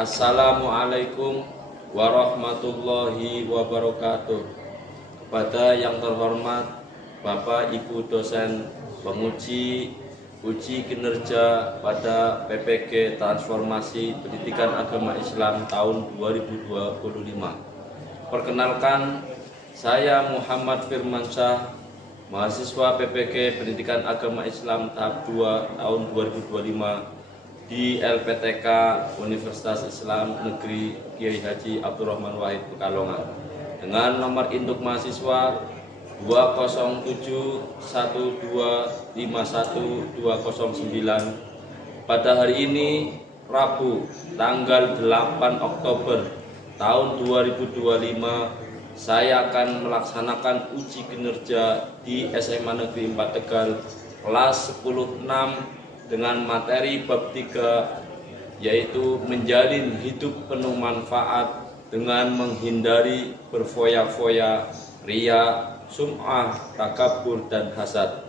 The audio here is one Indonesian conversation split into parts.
Assalamualaikum warahmatullahi wabarakatuh. Kepada yang terhormat Bapak Ibu dosen penguji uji kinerja pada PPG Transformasi Pendidikan Agama Islam tahun 2025. Perkenalkan, saya Muhammad Firmansyah, mahasiswa PPG Pendidikan Agama Islam tahap 2 tahun 2025 di LPTK Universitas Islam Negeri Kiai Haji Abdurrahman Wahid Pekalongan dengan nomor induk mahasiswa 20712512209. Pada hari ini Rabu tanggal 8 Oktober tahun 2025, saya akan melaksanakan uji kinerja di SMA Negeri 4 Tegal kelas 10-6 dengan materi bab 3, yaitu menjalin hidup penuh manfaat dengan menghindari berfoya-foya, ria, sum'ah, takabur, dan hasad.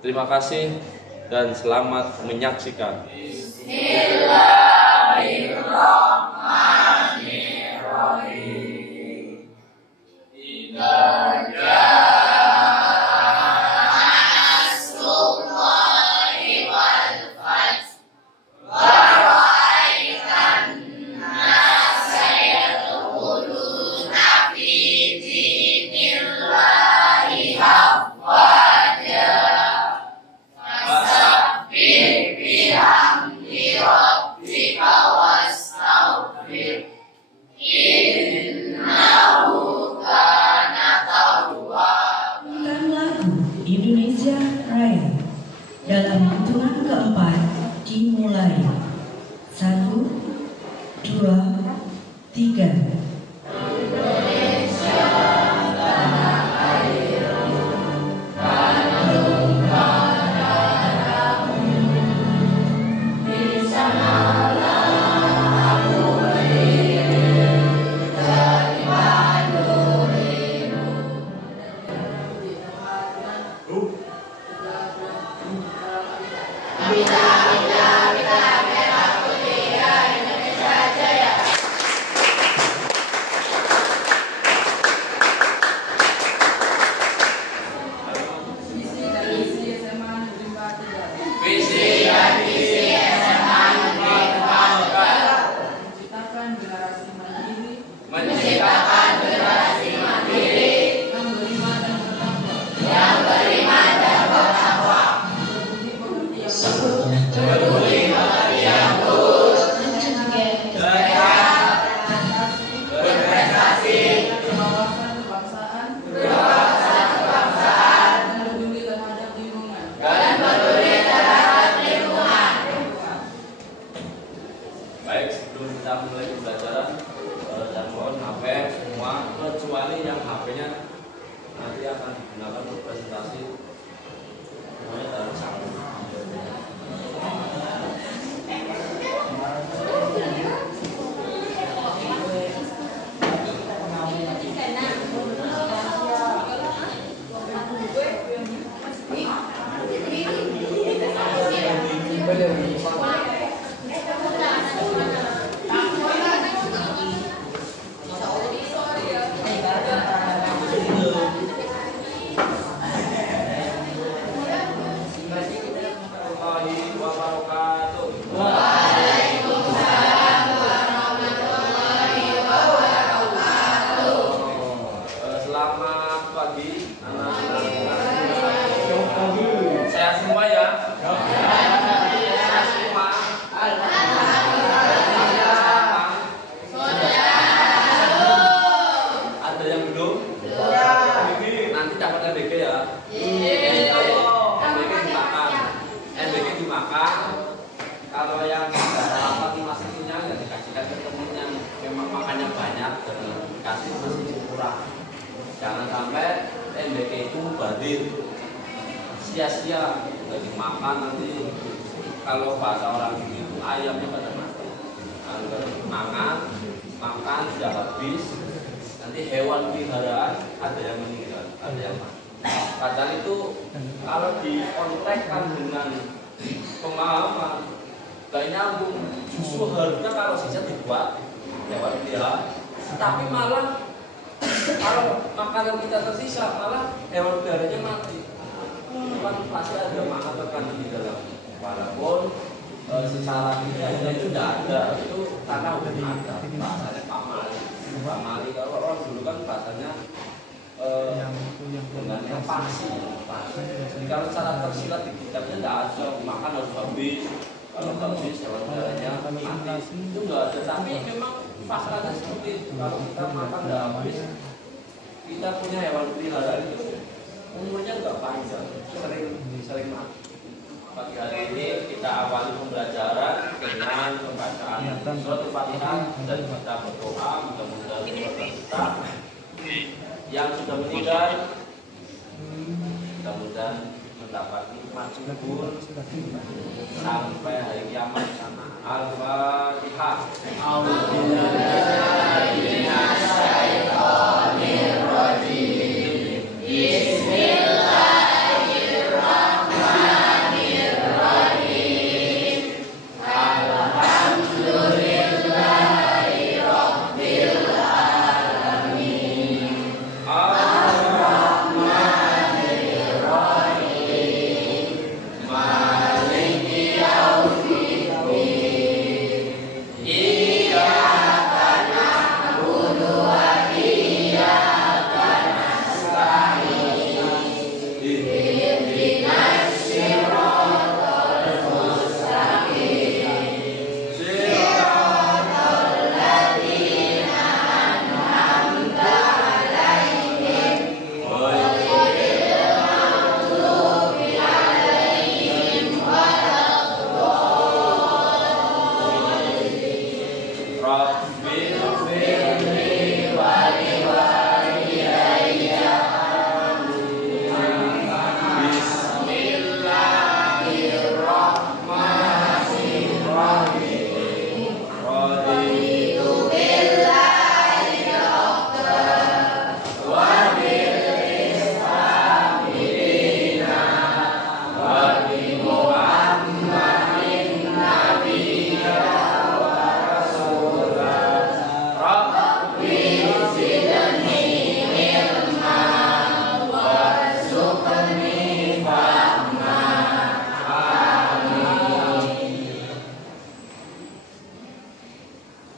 Terima kasih dan selamat menyaksikan. Bismillahirrahmanirrahim. Indonesia Raya dalam hitungan keempat dimulai. 1, 2, 3. Menciptakan generasi mandiri yang beriman dan bertakwa, peduli pengertian tulus, jaya, berprestasi, berwawasan kebangsaan, dan peduli terhadap lingkungan. Baik, sebelum kita mulai pembelajaran, dan mohon HP semua kecuali yang HP-nya nanti akan digunakan untuk presentasi, semuanya dalam satu. Kalau yang tidak dapat masukinnya ya dikasihkan ke temen yang memang makannya banyak dan dikasih masih kurang. Jangan sampai MBK itu badir sia-sia nggak dimakan, nanti kalau bahasa orang itu ayamnya pada mati. Makan sudah habis, nanti hewan peliharaan ada yang meninggal, ada yang mati. Padahal itu kalau dikontekkan dengan pemahaman gak nyambung. Justru harusnya kalau sisa dibuat hewan pelihara, tapi malah kalau makanan kita tersisa malah hewan peliharanya mati. Itu kan pasti ada makna terkandung di dalam. Walaupun secara kita itu tidak ada, itu karena udah ada bahasanya pamali. Kalau orang dulu kan bahasanya dengan yang pasti. Jadi kalau secara tersirat di kitabnya tidak ada, makan harus habis. Kalau habis hewan peliharanya mati, itu nggak ada. Tapi memang faktanya seperti itu. Kalau kita makan tidak habis, kita punya hewan peliharaan itu umurnya nggak panjang, sering mati. Pagi hari ini kita awali pembelajaran dengan pembacaan surat Al-Fatihah dan kita berdoa mudah-mudahan kita yang sudah meninggal mudah-mudahan mendapat nikmat subur sampai hari kiamat. Al-Fatihah.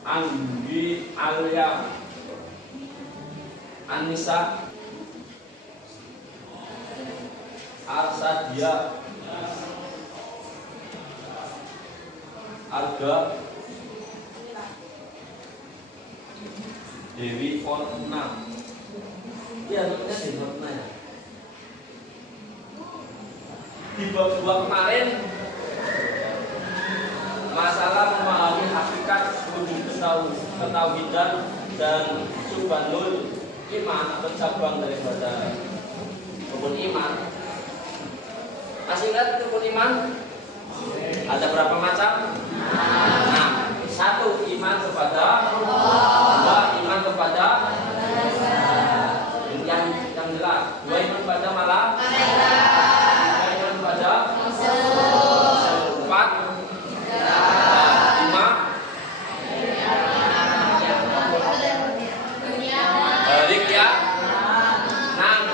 Anggi Alia Anissa Arsadia Arga Dewi Fortuna. Iya, namanya Dewi Fortuna ya. Di bab 2 kemarin masalah memahami hakikat wujud ketauhidan dan subhanul iman atau cabang daripada rukun iman. Masih ingat rukun iman? Ada berapa macam? Nah, 1 iman kepada Allah, 2 iman kepada yang jelas, 2 iman kepada malaikat, 3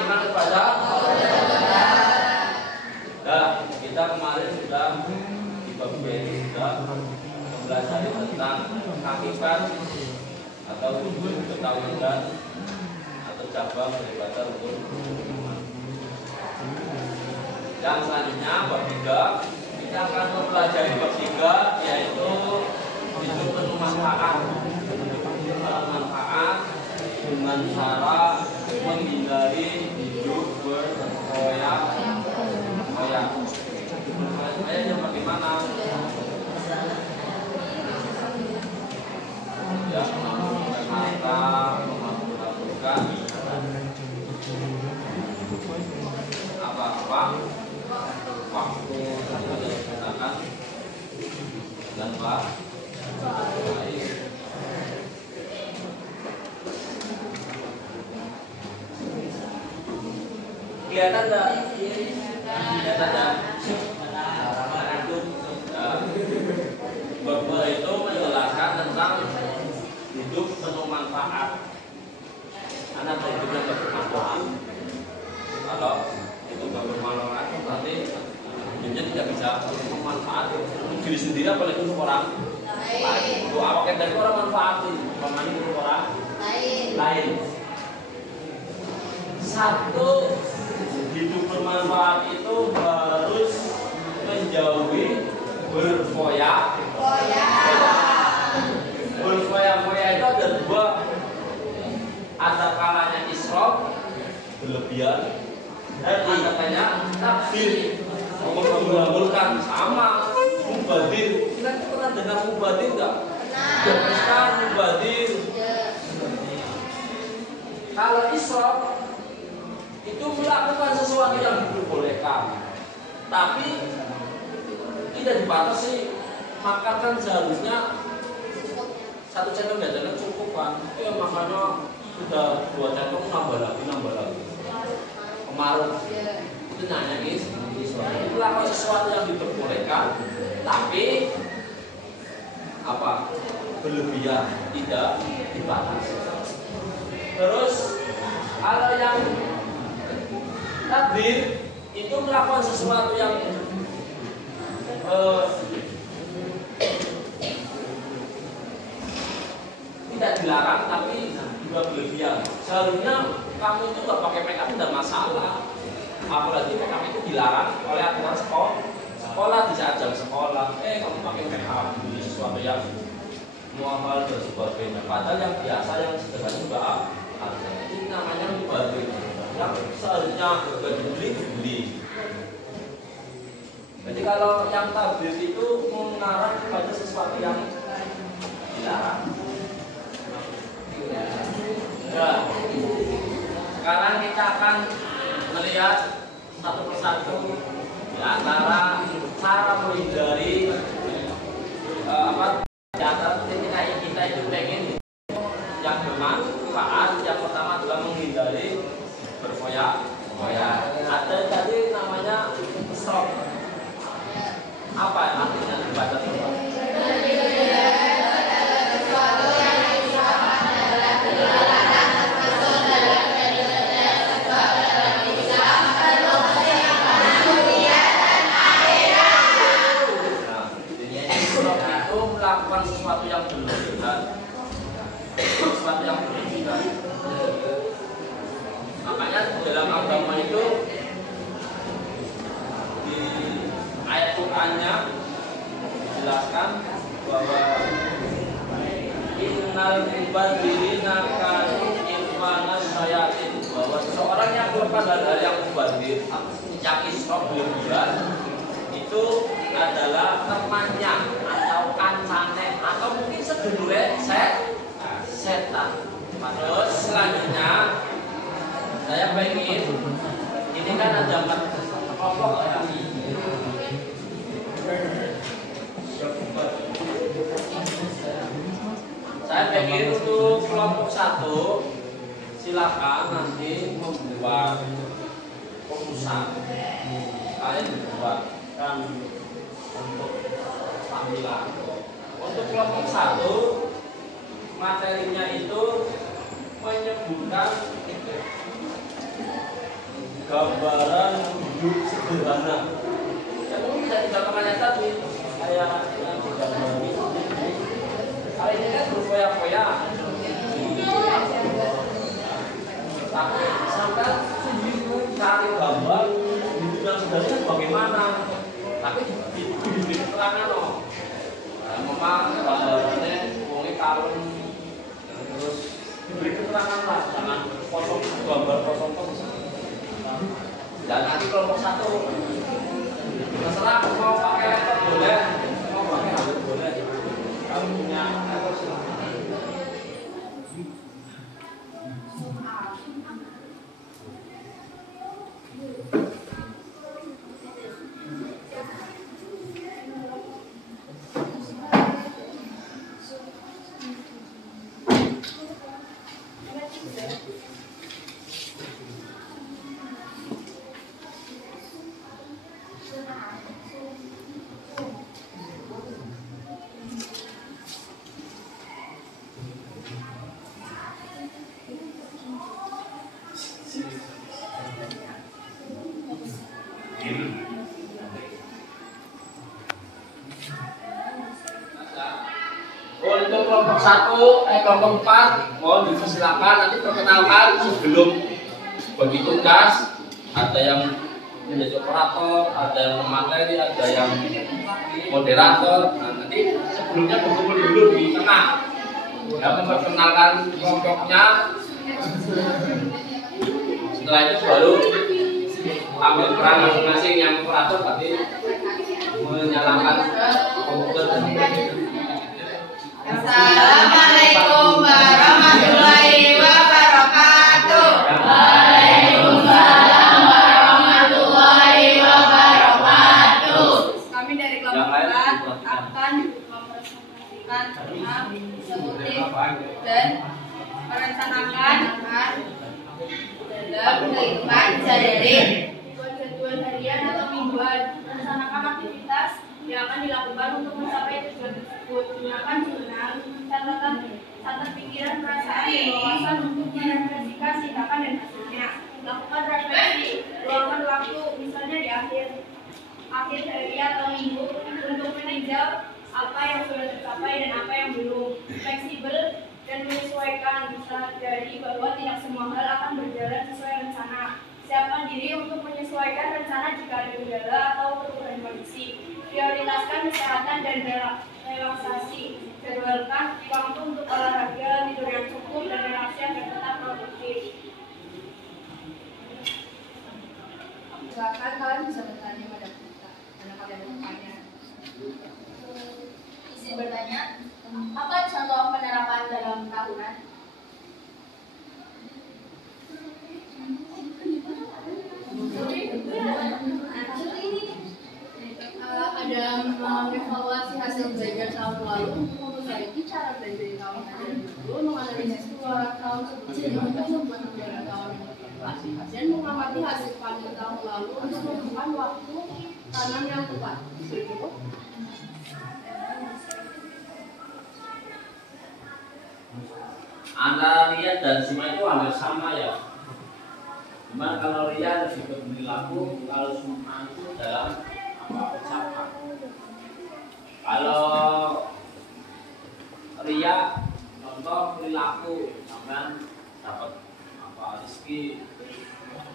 iman kepada 4 kita kemarin sudah di bab ini sudah mempelajari tentang hakikat atau wujud ketauhidan atau cabang daripada rukun iman. Yang selanjutnya bab 3 kita akan mempelajari bab 3 yaitu hidup penuh manfaat. Manfaat dengan cara menghindari hidup berkoyak-koyak. Ayahnya bagaimana? Ya, memaafkan harta, memaafkan apa-apa waktu yang digunakan dan baik. Kelihatan enggak? Kelihatan enggak? kedua itu menjelaskan tentang hidup penuh manfaat. Anak hidupnya nggak bermanfaat. Kalau itu nggak bermanfaat, berarti hidupnya tidak bisa bermanfaat untuk diri sendiri apalagi untuk orang lain. Untuk awak dari orang manfaat, pemain untuk orang lain. Satu, hidup bermanfaat itu harus menjauhi berfoya-foya. Berfoya-foya itu ada dua, ada kalanya israf berlebihan dan ada kalanya takdir menggabungkan sama mubadir. Kita pernah dengar mubadir nggak? Bukan mubadir. Kalau israf itu melakukan sesuatu yang diperbolehkan, tapi tidak dibatasi. Maka kan seharusnya satu channel nggak jalan cukup kan? Ya makanya sudah 2 channel nambah lagi. Kemarin itu nanya guys, itu melakukan sesuatu yang diperbolehkan, tapi apa? Berlebihan, tidak dibatasi. Terus kalau yang takdir itu melakukan sesuatu yang tidak dilarang tapi juga berlebihan. Seharusnya kamu itu nggak pakai makeup tidak masalah, apalagi makeup itu dilarang oleh aturan sekolah di saat jam sekolah. Kamu pakai makeup ini sesuatu yang muamal dan sebagainya. Padahal yang biasa yang sederhana juga ada. Ini namanya mubadir. Yang seharusnya juga dibeli. Jadi kalau yang tabir itu mengarah kepada sesuatu yang dilarang. Ya. Sekarang kita akan melihat satu persatu di antara cara menghindari di antara ketika kita itu pengen yang bermanfaat. Yang pertama adalah menghindari berfoya-foya. Ada tadi namanya stop. Apa artinya dibaca coba? Melakukan sesuatu yang berlebihan, makanya dalam agama itu di ayat Qur'annya dijelaskan bahwa innal mubadirina kanu ikhwana syayatin, bahwa seseorang yang melakukan hal-hal yang mubadir, yang israf berlebihan, itu adalah temannya atau kancane atau mungkin sedulure setan. Terus selanjutnya saya pengen, ini kan ada 4 kelompok ya. Saya pengen untuk kelompok 1 silakan nanti membuat rumusan. Kalian buatkan untuk tampilan. Untuk kelompok 1 materinya itu menyebutkan gambaran hidup sederhana. Ya mungkin bisa digambarkannya tadi kayak yang digambar. Kali ini kan berfoya-foya. Tapi sampai cari gambar hidup yang sederhana bagaimana? Tapi di keterangan loh. Memang gambarnya wongnya karun, terus diberi keterangan lah, jangan kosong gambar kosong. Dan nanti kelompok 1 terserah mau pakai laptop boleh, mau pakai HP boleh. Kamu punya laptop silahkan. kelompok 4 mohon dipersilakan nanti perkenalkan sebelum bagi tugas. Ada yang menjadi operator, ada yang pemateri, ada yang moderator. Nah, nanti sebelumnya berkumpul dulu di tengah ya, memperkenalkan kelompoknya. Setelah itu baru ambil peran masing-masing. Yang operator tadi menyalakan komputer dan Assalamualaikum warahmatullahi wabarakatuh. Waalaikumsalam warahmatullahi wabarakatuh. Kami dari kelompok 4 akan mempresentasikan tentang eksekutif dan merencanakan dalam kehidupan sehari-hari, jadwal harian atau mingguan, merencanakan aktivitas yang akan dilakukan untuk mencapai tujuan tersebut. Gunakan jurnal, catat pikiran, perasaan, dan wawasan untuk merefleksikan tindakan dan hasilnya. Lakukan refleksi, luangkan waktu, misalnya di akhir hari atau minggu, untuk meninjau apa yang sudah tercapai dan apa yang belum. Fleksibel dan menyesuaikan, sadari bahwa tidak semua hal akan berjalan sesuai rencana. Siapkan diri untuk menyesuaikan rencana jika ada kendala atau perubahan kondisi. Prioritaskan kesehatan dan relaksasi. Jadwalkan waktu untuk olahraga, tidur yang cukup, dan relaksi agar tetap produktif. Silakan kalian bisa bertanya pada kita karena kalian bertanya. Izin bertanya, apa contoh penerapan dalam tahunan? Ada mengevaluasi hasil belajar tahun lalu untuk memperbaiki cara belajar di tahun yang dulu, menganalisis keluaran tahun sebelumnya untuk membuat anggaran tahun yang lebih tepat, dan mengamati hasil panen tahun lalu untuk menentukan waktu tanam yang tepat. antara Ria dan Sima itu hampir sama ya. Cuman kalau Ria lebih ke perilaku, kalau Sima itu dalam ucapan. Kalau Ria contoh perilaku, sampean dapat rezeki,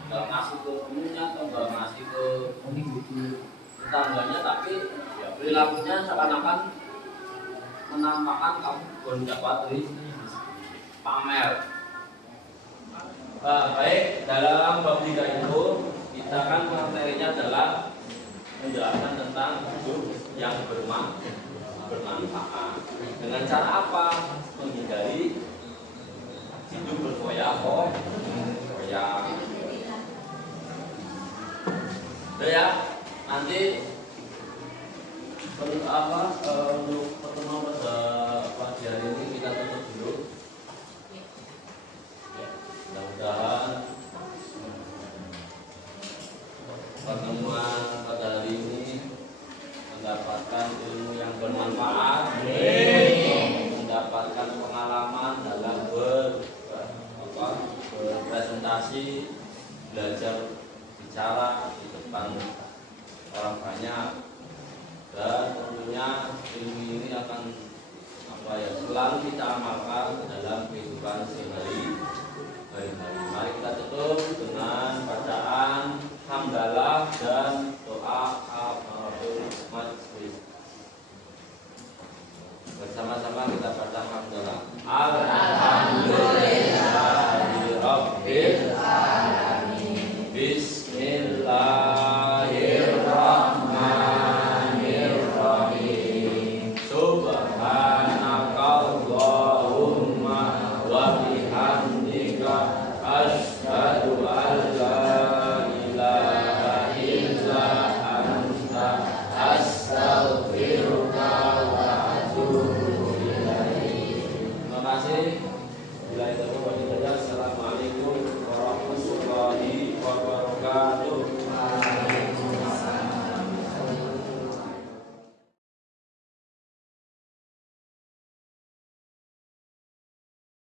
nggak ngasih ke temennya atau nggak ngasih ke tetangganya, tapi ya perilakunya seakan-akan menampakkan kamu belum dapat pamer. Baik, dalam bab 3 itu kita kan materinya adalah menjelaskan tentang hidup yang bermanfaat. Dengan cara apa? Menghindari hidup berfoya-foya. Udah ya, nanti untuk pertemuan pada pagi hari ini kita tutup dulu. Mudah-mudahan pertemuan pada hari ini mendapatkan ilmu yang bermanfaat, mendapatkan pengalaman dalam berpresentasi, belajar bicara di depan orang banyak, dan tentunya ilmu ini akan selalu kita amalkan dalam kehidupan sehari-hari.